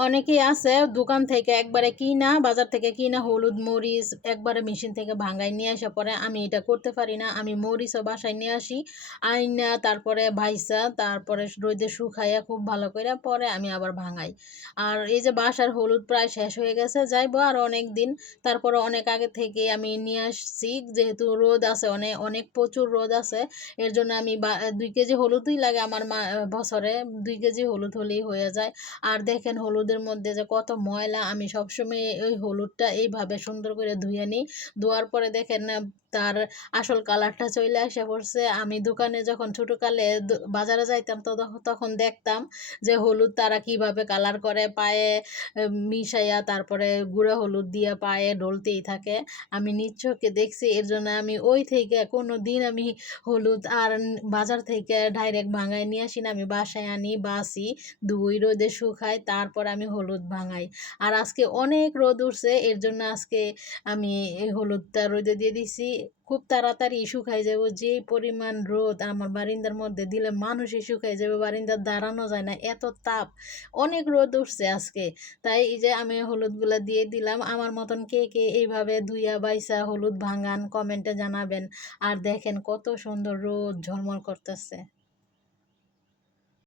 অনেকেই আছে দোকান থেকে একবারে কিনা, বাজার থেকে কিনা হলুদ, মরিচ একবারে মেশিন থেকে ভাঙায় নিয়ে আসা পরে। আমি এটা করতে পারি না। আমি মরিচও বাসায় নিয়ে আসি, আইনা তারপরে ভাইসা, তারপরে রোদে শুকাইয়া খুব ভালো কইরা পরে আমি আবার ভাঙাই। আর এই যে বাসার হলুদ প্রায় শেষ হয়ে গেছে, যাইবো আর অনেকদিন। তারপরে অনেক আগে থেকেই আমি নিয়ে আসছি, যেহেতু রোদ আছে, অনেক অনেক প্রচুর রোদ আছে। এর জন্য আমি ২ কেজি হলুদই লাগে আমার বছরে ২ কেজি হলুদ হলেই হয়ে যায়। আর দেখেন হলুদের মধ্যে যে কত ময়লা, আমি সবসময় ওই হলুদটা এইভাবে সুন্দর করে ধুয়ে নিই। ধোয়ার পরে দেখেন তার আসল কালারটা চলে আসে পড়ছে। আমি দোকানে যখন ছোটকালে বাজারে যাইতাম তো তখন দেখতাম যে হলুদ তারা কিভাবে কালার করে পায়ে মিশাইয়া, তারপরে গুঁড়া হলুদ দিয়ে পায়ে ডলতেই থাকে। আমি নিজ চোখে দেখছি, এর জন্য আমি ওই থেকে কোনো দিন আমি হলুদ আর বাজার থেকে ডাইরেক্ট ভাঙায় নিয়ে আসি না। আমি বাসায় আনি, বাছি, ধুই, রোদে শুকাই, তারপর আমি হলুদ ভাঙাই। আর আজকে অনেক রোদ উঠছে, এর জন্য আজকে আমি এই হলুদটা রোদে দিয়ে দিছি। খুব তাড়াতাড়ি শুকাই যাবো। যে পরিমাণ রোদ আমার বারিন্দার মধ্যে দিলে মানুষই শুকাই যাবে, বারিন্দার দাঁড়ানো যায় না, এত তাপ। অনেক রোদ উঠছে আজকে। তাই এই যে আমি হলুদগুলা দিয়ে দিলাম। আমার মতন কে কে এইভাবে ধুইয়া বাইসা হলুদ ভাঙান কমেন্টে জানাবেন। আর দেখেন কত সুন্দর রোদ ঝলমল করতেছে।